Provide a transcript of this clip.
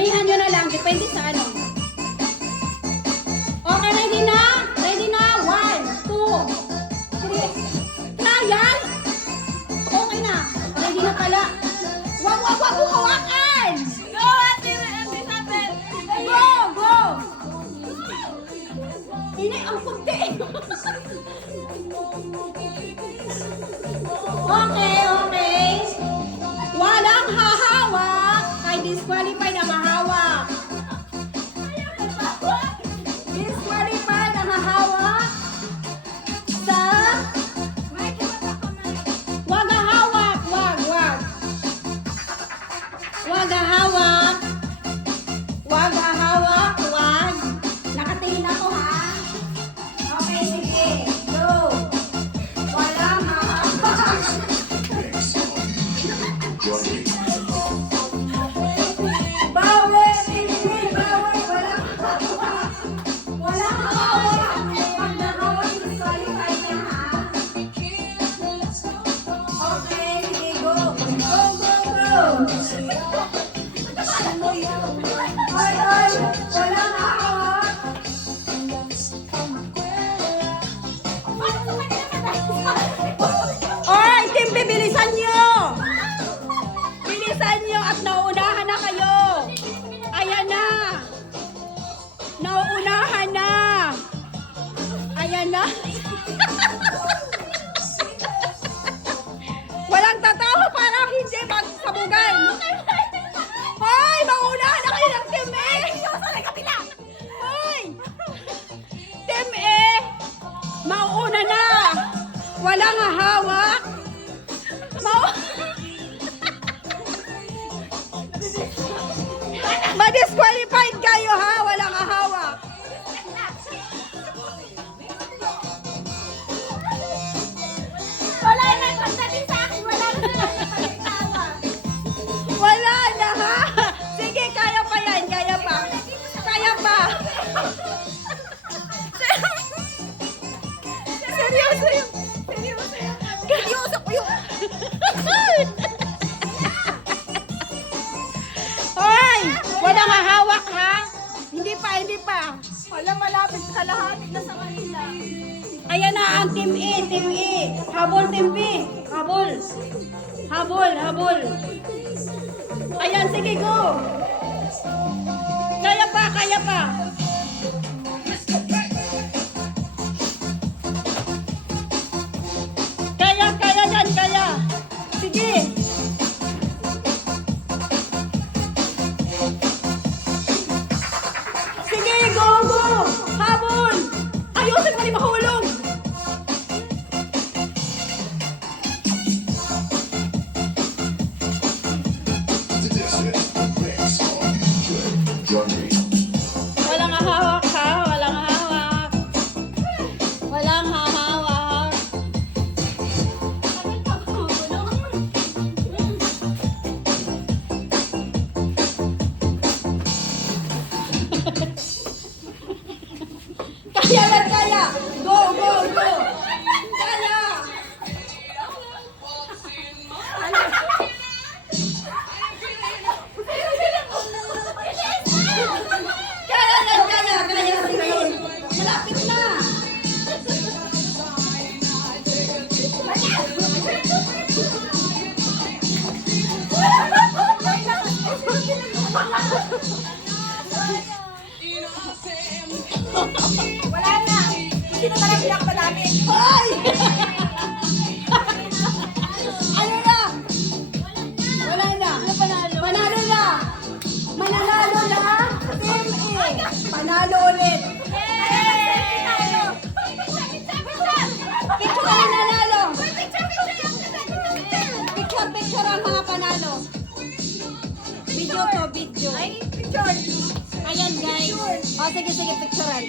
Damihan nyo na lang. Depende sa ano. Okay, ready na? Ready na? 1, 2, 3. Trial? Okay na. Ready na pala. Wag mo hawakan! Go, Ate Isabel! Go! Go! Ini ang kunti. Okay. Walang hahawak. Kay disqualified ang hahawak. Disqualified ang hahawak. Sa... Wag hahawak. Wag. Wag hahawak. Wag hahawak. Wag. Nakatingin ako ha. Okay, sige. Go. Walang hahawak. Bawi! Hindi! Bawi! Walang hahawak! Walang hahawak! Pag nahawak, disqualified na ha? Okay, sige, go! Go! Ay! Walang hahawak! Oy! Team, bilisan nyo! Bilisan nyo at nauunahan na kayo! Ayan na! Nauunahan na! Ayan na! Walang tatawa para hindi magsabugan! Hoy! Mauunahan na kayo ng Team A! Hoy! Team A! Mauuna na! Walang hahawak! Ma-disqualified kayo ha! Walang hahawak! Wala na, pagdating sa akin, wala na tawa. Wala na ha! Sige, kaya pa yan! Kaya pa! Kaya pa! Seryoso yun! Seryoso ko yun! Hoy! Walang hahawak ha! Hindi pa! Wala, malapit sa lahat na sa Manila. Ayan na ang Team A! Team A! Habol Team B! Habol! Ayan, sige, go! Kaya pa! Kaya yan! Kaya! Sige! Sige, go! Habol! Ayusin mo rin mahulog! Walang hahawak ha! Walang hahawak! Kaya! Go! Kaya! Kaya! Sige! Malapit na! Wala na. Hindi na talaga biyak madami. Hoy! Ano na? Wala na. Panalo na. Mananalo na. Team A. Panalo ulit. Picture ka na nanalo. Picture ang mga panalo. Video. Ay, picture. Ayan guys. O sige, picturean.